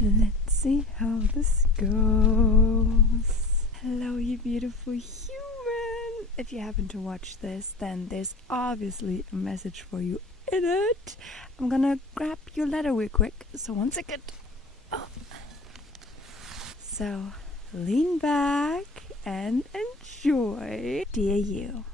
Let's see how this goes. Hello, you beautiful human. If you happen to watch this, then there's obviously a message for you in it. I'm gonna grab your letter real quick, so 1 second. Oh. So, lean back and enjoy. Dear you,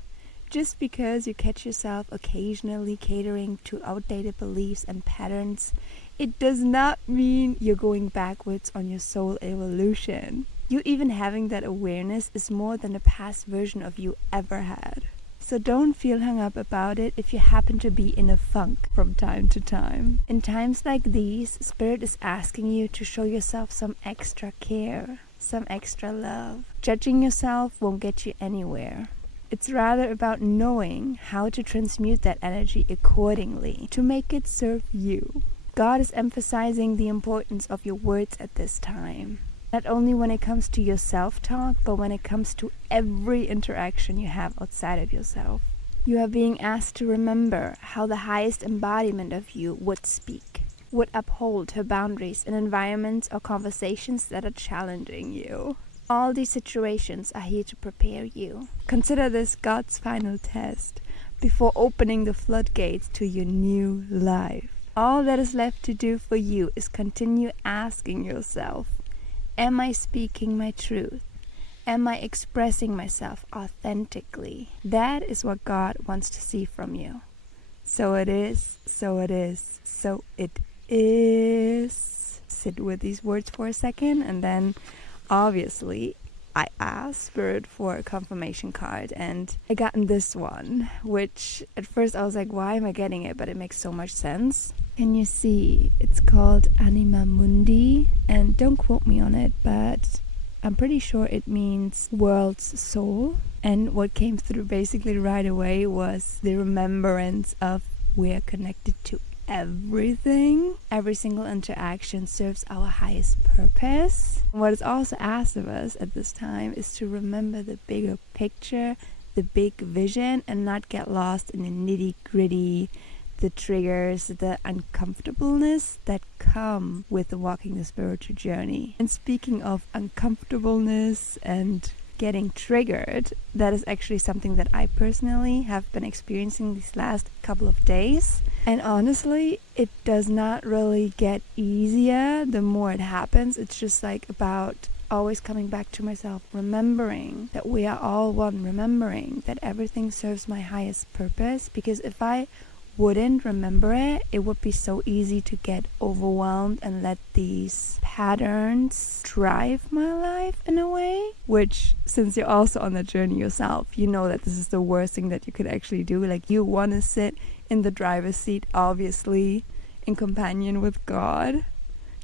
just because you catch yourself occasionally catering to outdated beliefs and patterns, it does not mean you're going backwards on your soul evolution. You even having that awareness is more than a past version of you ever had. So don't feel hung up about it if you happen to be in a funk from time to time. In times like these, Spirit is asking you to show yourself some extra care, some extra love. Judging yourself won't get you anywhere. It's rather about knowing how to transmute that energy accordingly to make it serve you. God is emphasizing the importance of your words at this time. Not only when it comes to your self-talk, but when it comes to every interaction you have outside of yourself. You are being asked to remember how the highest embodiment of you would speak, would uphold her boundaries in environments or conversations that are challenging you. All these situations are here to prepare you. Consider this God's final test before opening the floodgates to your new life. All that is left to do for you is continue asking yourself, am I speaking my truth? Am I expressing myself authentically? That is what God wants to see from you. So it is, so it is, so it is. Sit with these words for a second, and then obviously I asked Spirit for a confirmation card, and I gotten this one, which at first I was like, why am I getting it? But it makes so much sense. Can you see? It's called Anima Mundi, and don't quote me on it, but I'm pretty sure it means world's soul. And what came through basically right away was the remembrance of we're connected to everything. Every single interaction serves our highest purpose. And what is also asked of us at this time is to remember the bigger picture, the big vision, and not get lost in the nitty-gritty, the triggers, the uncomfortableness that come with walking the spiritual journey. And speaking of uncomfortableness and getting triggered, that is actually something that I personally have been experiencing these last couple of days. And honestly, it does not really get easier the more it happens. It's just like about always coming back to myself, remembering that we are all one, remembering that everything serves my highest purpose. Because if I wouldn't remember it, it would be so easy to get overwhelmed and let these patterns drive my life in a way, which, since you're also on that journey yourself, you know that this is the worst thing that you could actually do. Like, you want to sit in the driver's seat, obviously, in companion with God.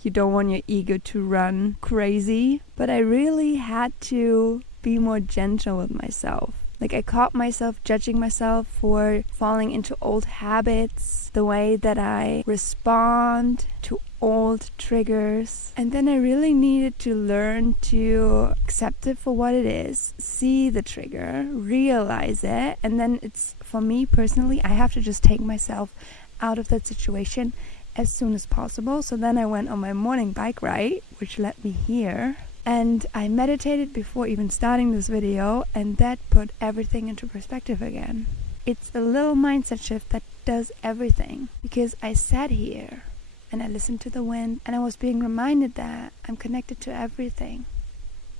You don't want your ego to run crazy. But I really had to be more gentle with myself. Like, I caught myself judging myself for falling into old habits, the way that I respond to old triggers. And then I really needed to learn to accept it for what it is, see the trigger, realize it, and then it's, for me personally, I have to just take myself out of that situation as soon as possible. So then I went on my morning bike ride, which led me here. And I meditated before even starting this video, and that put everything into perspective again. It's a little mindset shift that does everything, because I sat here and I listened to the wind, and I was being reminded that I'm connected to everything.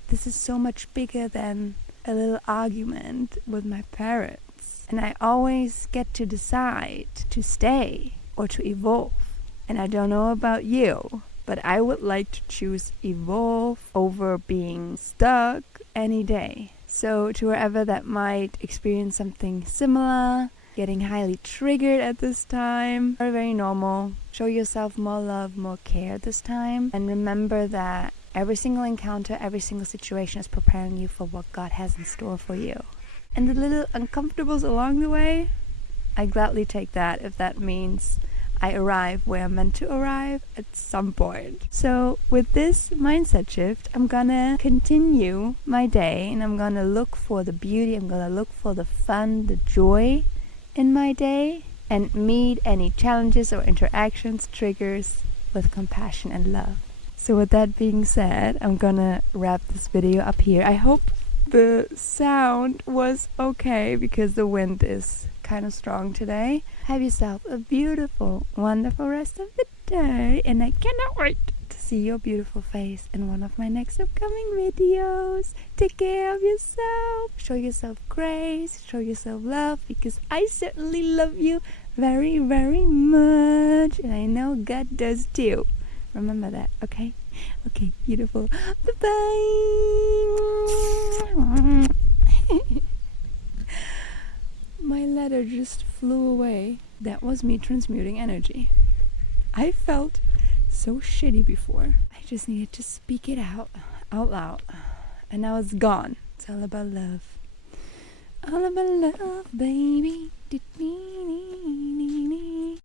This is so much bigger than a little argument with my parents, and I always get to decide to stay or to evolve. And I don't know about you, but I would like to choose evolve over being stuck any day. So to wherever that might experience something similar, getting highly triggered at this time, very, very normal. Show yourself more love, more care this time. And remember that every single encounter, every single situation is preparing you for what God has in store for you. And the little uncomfortables along the way, I gladly take that if that means I arrive where I'm meant to arrive at some point. So with this mindset shift, I'm gonna continue my day, and I'm gonna look for the beauty, I'm gonna look for the fun, the joy in my day, and meet any challenges or interactions, triggers with compassion and love. So with that being said, I'm gonna wrap this video up here. I hope the sound was okay because the wind is kind of strong today. Have yourself a beautiful, wonderful rest of the day, and I cannot wait to see your beautiful face in one of my next upcoming videos. Take care of yourself, show yourself grace, show yourself love, because I certainly love you very, very much, and I know God does too. Remember that, okay? Okay, beautiful. Bye-bye. My letter just flew away. That was me transmuting energy. I felt so shitty before. I just needed to speak it out loud. And now it's gone. It's all about love. All about love, baby.